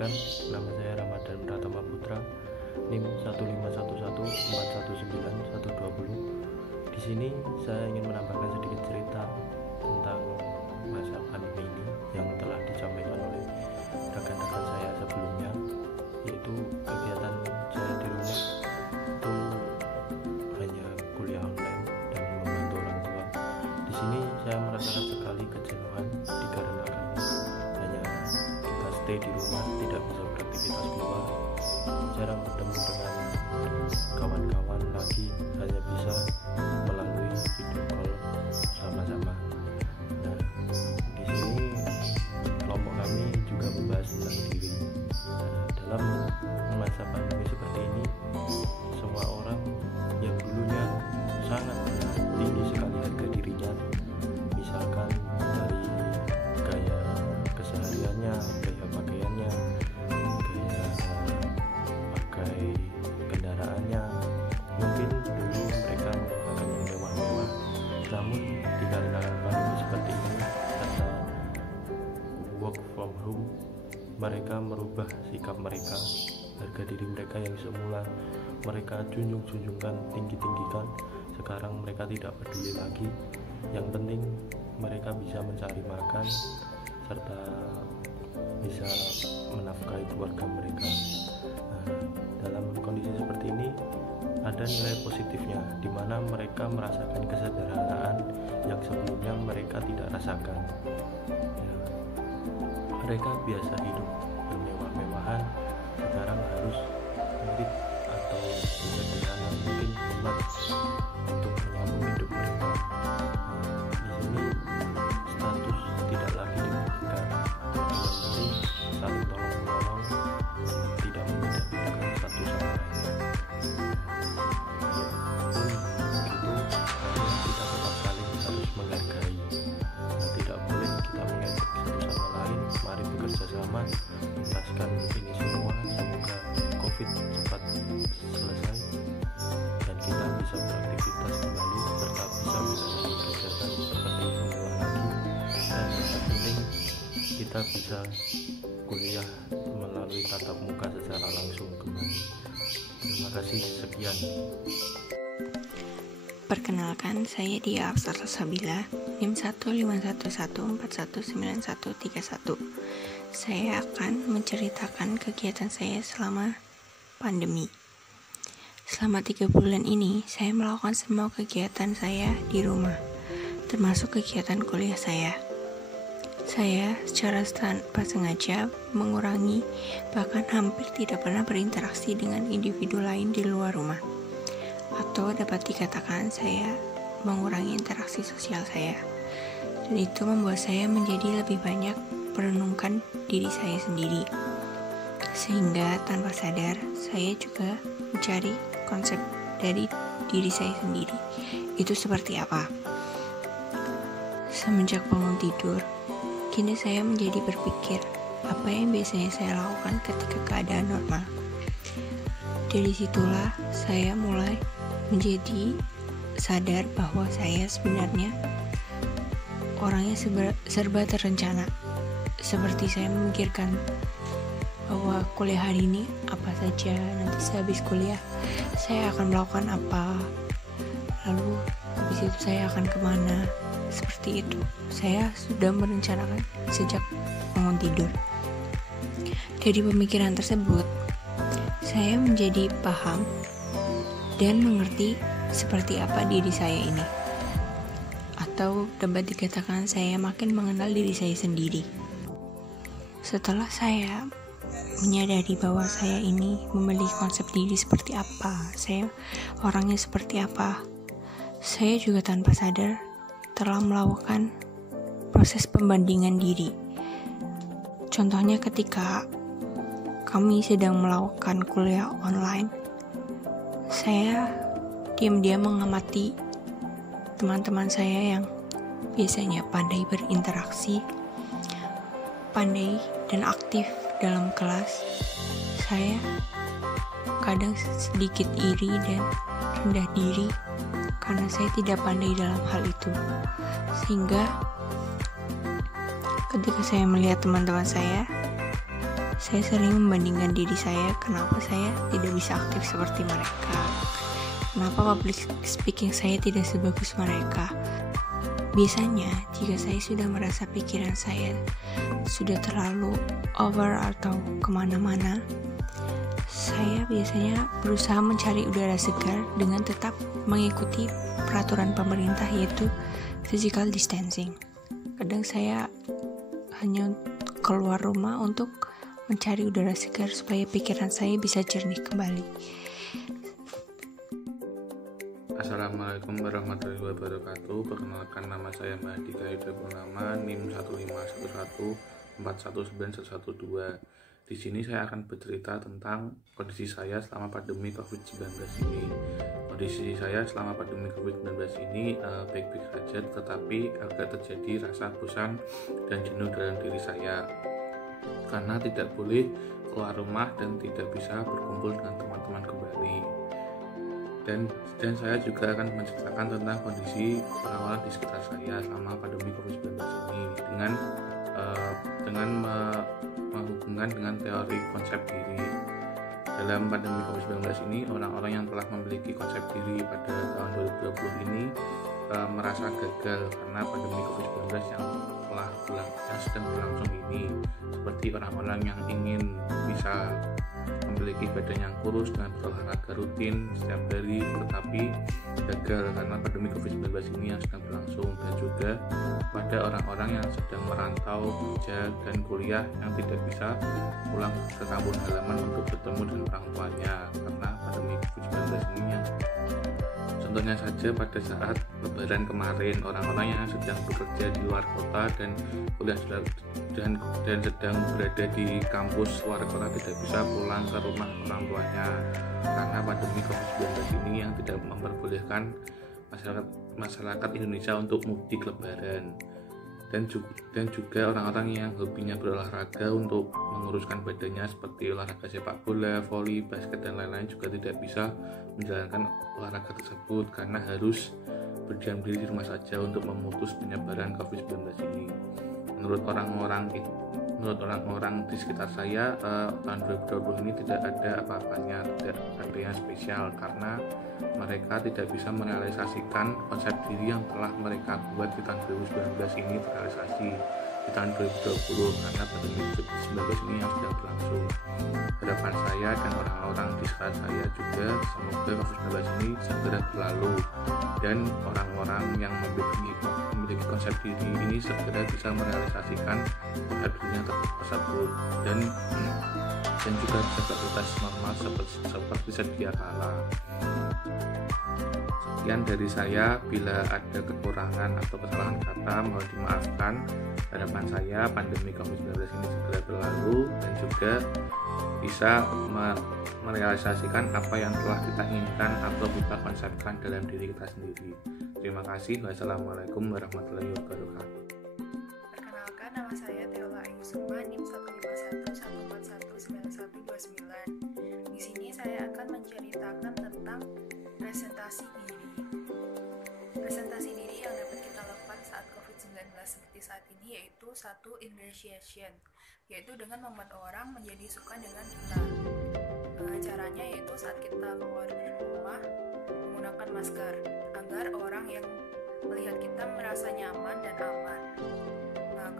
Perkenalkan, nama saya Ramadan Pratama Putra, NIM 151141912. Di sini saya ingin menambahkan sedikit cerita tentang masa pandemi ini yang telah disampaikan oleh rekan-rekan saya sebelumnya, yaitu kegiatan saya di rumah itu hanya kuliah online dan membantu orang tua. Di sini saya merasakan sekali kejenuhan dikarenakan hanya kita stay di rumah, tidak bisa beraktivitas keluar, jarang bertemu dengan kawan-kawan lagi, hanya bisa melalui video call sama-sama. Nah, di sini kelompok kami juga membahas tentang diri. Dalam masa pandemi seperti ini, semua orang yang dulunya sangat tinggi sekali harga dirinya, misalkan dari gaya kesehariannya, gaya pakaiannya, gaya pakai kendaraannya, mungkin dulu mereka menggunakan yang mewah-mewah, namun dikarenakan pandemi seperti ini serta work from home, mereka merubah sikap mereka. Harga diri mereka yang semula mereka junjung-junjungkan, tinggi-tinggikan, sekarang mereka tidak peduli lagi. Yang penting mereka bisa mencari makan serta bisa menafkahi keluarga mereka. Nah, dalam kondisi seperti ini ada nilai positifnya, di mana mereka merasakan kesederhanaan yang sebelumnya mereka tidak rasakan. Ya, mereka biasa hidup bermewah-mewahan, sekarang harus mirip atau sederhana mungkin hemat untuk menyambung hidup mereka. Di sini status tidak lagi dibutuhkan, yang penting saling tolong-menolong, tidak membeda-bedakan satu sama lain. Begitu, kita tetap saling harus menghargai. Tidak boleh kita mengejek satu sama lain. Mari bekerja sama menuntaskan ini semua. Semoga COVID cepat selesai dan kita bisa beraktivitas kembali serta bisa menjalani kegiatan seperti semula lagi, dan yang terpenting kita bisa kuliah melalui tatap muka secara langsung kembali. Terima kasih, sekian. Perkenalkan, saya Dia Aksara Sabila, NIM 15114191131. Saya akan menceritakan kegiatan saya selama pandemi. Selama 3 bulan ini, saya melakukan semua kegiatan saya di rumah, termasuk kegiatan kuliah saya. Saya secara tanpa sengaja mengurangi, bahkan hampir tidak pernah berinteraksi dengan individu lain di luar rumah. Atau dapat dikatakan saya mengurangi interaksi sosial saya. Dan itu membuat saya menjadi lebih banyak merenungkan diri saya sendiri. Sehingga tanpa sadar, saya juga mencari konsep dari diri saya sendiri. Itu seperti apa? Semenjak bangun tidur, kini saya menjadi berpikir, apa yang biasanya saya lakukan ketika keadaan normal. Dari situlah saya mulai menjadi sadar bahwa saya sebenarnya orangnya serba terencana. Seperti saya memikirkan bahwa kuliah hari ini apa saja, nanti sehabis kuliah saya akan melakukan apa, lalu habis itu saya akan kemana. Seperti itu, saya sudah merencanakan sejak bangun tidur. Dari pemikiran tersebut, saya menjadi paham dan mengerti seperti apa diri saya ini. Atau dapat dikatakan saya makin mengenal diri saya sendiri. Setelah saya menyadari bahwa saya ini memiliki konsep diri seperti apa, saya orangnya seperti apa, saya juga tanpa sadar telah melakukan proses pembandingan diri. Contohnya ketika kami sedang melakukan kuliah online, saya diam-diam mengamati teman-teman saya yang biasanya pandai berinteraksi, pandai dan aktif dalam kelas. Saya kadang sedikit iri dan rendah diri karena saya tidak pandai dalam hal itu. Sehingga ketika saya melihat teman-teman saya Saya sering membandingkan diri saya, kenapa saya tidak bisa aktif seperti mereka, kenapa public speaking saya tidak sebagus mereka. Biasanya, jika saya sudah merasa pikiran saya sudah terlalu over atau kemana-mana, saya biasanya berusaha mencari udara segar dengan tetap mengikuti peraturan pemerintah, yaitu physical distancing. Kadang saya hanya keluar rumah untuk mencari udara segar supaya pikiran saya bisa jernih kembali. Assalamualaikum warahmatullahi wabarakatuh. Perkenalkan, nama saya Mahardika Yuda Purnama, NIM 15114191112. Di sini saya akan bercerita tentang kondisi saya selama pandemi COVID-19 ini. Kondisi saya selama pandemi COVID-19 ini baik-baik saja, tetapi agak terjadi rasa bosan dan jenuh dalam diri saya karena tidak boleh keluar rumah dan tidak bisa berkumpul dengan teman-teman kembali. Dan saya juga akan menceritakan tentang kondisi orang-orang di sekitar saya selama pandemi COVID-19 ini dengan menghubungkan dengan teori konsep diri. Dalam pandemi COVID-19 ini, orang-orang yang telah memiliki konsep diri pada tahun 2020 ini merasa gagal karena pandemi COVID-19 yang sedang berlangsung ini, seperti orang-orang yang ingin bisa memiliki badan yang kurus dengan berolahraga rutin setiap hari, tetapi gagal karena pandemi COVID-19 ini yang sedang berlangsung. Dan juga pada orang-orang yang sedang merantau, kerja, dan kuliah yang tidak bisa pulang ke kampung halaman untuk bertemu dengan orang tuanya karena pandemi COVID-19 ini. Contohnya saja pada saat Lebaran kemarin, orang-orang yang sedang bekerja di luar kota dan kuliah dan sedang berada di kampus luar kota tidak bisa pulang ke rumah orang tuanya karena pandemi COVID-19 ini yang tidak memperbolehkan masyarakat Indonesia untuk mudik Lebaran. Dan juga orang-orang yang hobinya berolahraga untuk menguruskan badannya seperti olahraga sepak bola, voli, basket, dan lain-lain juga tidak bisa menjalankan olahraga tersebut karena harus berdiam diri di rumah saja untuk memutus penyebaran COVID-19 ini. Menurut orang-orang di sekitar saya, tahun 2020 ini tidak ada apa-apanya, tidak ada yang spesial karena mereka tidak bisa merealisasikan konsep diri yang telah mereka buat di tahun 2019 ini terrealisasi di tahun 2020 karena pandemi COVID-19 ini yang sedang berlangsung. Harapan saya dan orang-orang di sekitar saya juga semoga COVID-19 ini segera berlalu dan orang-orang yang memiliki konsep diri ini segera bisa merealisasikan konsep dirinya tersebut dan juga bisa beraktivitas normal seperti sedia kala. Sekian dari saya, bila ada kekurangan atau kesalahan kata mohon dimaafkan. Harapan saya pandemi COVID-19 ini segera berlalu dan juga bisa merealisasikan apa yang telah kita inginkan atau kita konsepkan dalam diri kita sendiri. Terima kasih. Wassalamualaikum warahmatullahi wabarakatuh. Perkenalkan, nama saya Teola Ayu Sukma, NIM 15114191129. Di sini saya akan menceritakan tentang presentasi diri. Presentasi diri yang dapat kita lakukan saat COVID-19 seperti saat ini yaitu satu, ingratiation, yaitu dengan membuat orang menjadi suka dengan kita. Caranya yaitu saat kita keluar dari rumah menggunakan masker agar orang yang melihat kita merasa nyaman dan aman.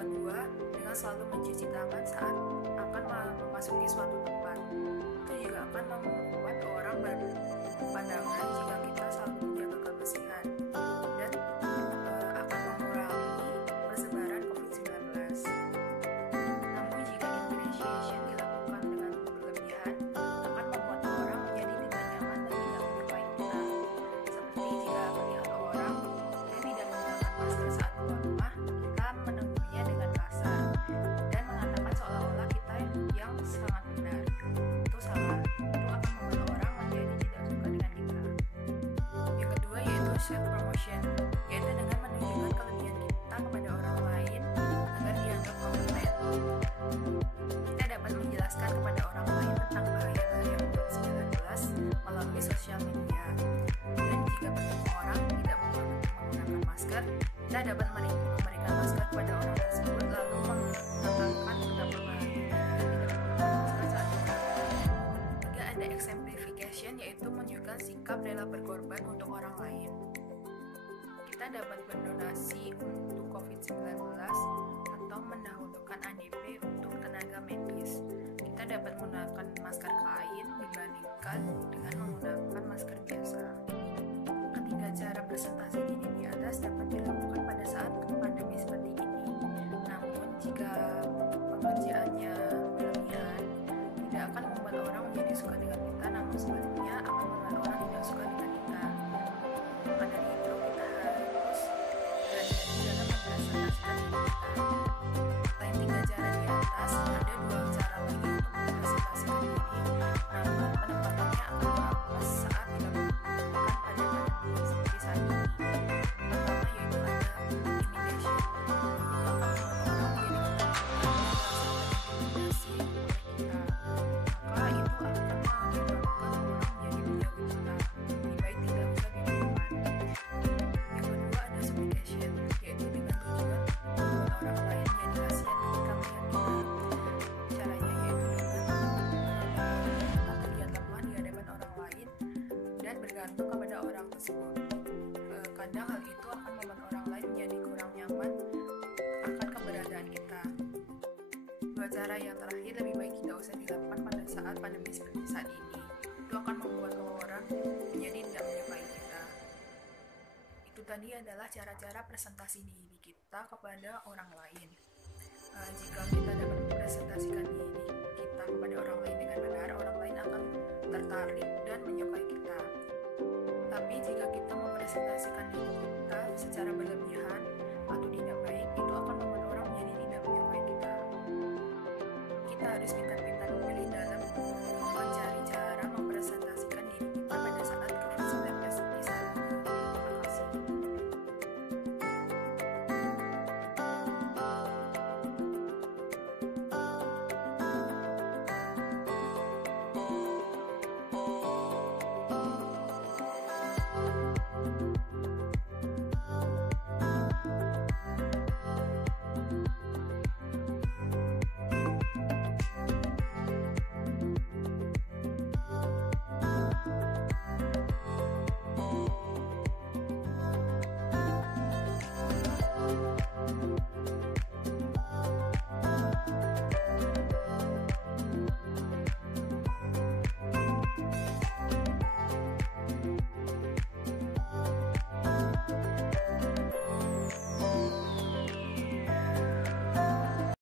Kedua, dengan selalu mencuci tangan saat akan memasuki suatu tempat. Itu juga akan membuat orang berpandangan jika kita selalu menjaga kebersihan dan akan mengurangi persebaran COVID-19. Namun jika ingratiation dilakukan dengan berlebihan, akan membuat orang menjadi tidak nyaman dan tidak menyukai kita. Seperti jika melihat orang yang tidak menggunakan masker saat keluar rumah, kita menegurnya dengan kasar dan mengatakan seolah-olah kita yang sangat benar. Itu salah. Itu akan membuat orang menjadi tidak suka dengan kita. Yang kedua yaitu self promotion, yaitu dengan menunjukkan kelebihan kita kepada orang lain agar dianggap kompeten. Kita dapat menjelaskan kepada orang lain tentang bahaya-bahaya COVID-19 melalui sosial media. Dan jika bertemu orang tidak menggunakan masker, kita dapat memberikan masker kepada orang tersebut lalu mengatakan betapa bahayanya jika tidak menggunakan exemplification yaitu menunjukkan sikap rela berkorban untuk orang lain. Kita dapat berdonasi untuk COVID-19 atau mendahulukan ADP untuk tenaga medis. Kita dapat menggunakan masker kain dibandingkan dengan menggunakan masker biasa. Ketiga cara presentasi diri di atas dapat dilakukan pada saat pandemi seperti ini. Namun jika pengerjaannya berlebihan, tidak akan membuat orang menjadi suka dengan kita, namun sebaliknya akan membuat orang tidak suka dengan kita. Maka dari itu kita harus berhati-hati dalam mempresentasikan diri kita. Selain tiga cara di atas, ada dua cara lagi untuk mempresentasikan diri, namun penempatannya akan kurang pas saat dilakukan pada pandemi seperti saat ini. Pertama yaitu ada intimidation. Itu akan membuat orang menjadi intimidasi oleh kita. Maka itu akan menyebabkan orang menjadi menjauhi kita. Lebih baik tidak usah dilakukan. Yang kedua ada subjugation, yaitu dengan tujuan membuat orang lain menjadi kasihan ketika melihat kita. Caranya yaitu dengan kita terlihat lemah di hadapan orang lain dan bergantung kepada orang tersebut. Kadang hal itu akan membuat orang lain menjadi kurang nyaman akan keberadaan kita. Dua cara yang terakhir lebih baik tidak usah dilakukan pada saat pandemi seperti saat ini. Itu akan membuat orang menjadi tidak menyukai kita. Itu tadi adalah cara-cara presentasi diri kita kepada orang lain. Jika kita dapat mempresentasikan diri kita kepada orang lain dengan benar, orang lain akan tertarik dan menyukai kita. Tapi jika kita mempresentasikan diri kita secara berlebihan,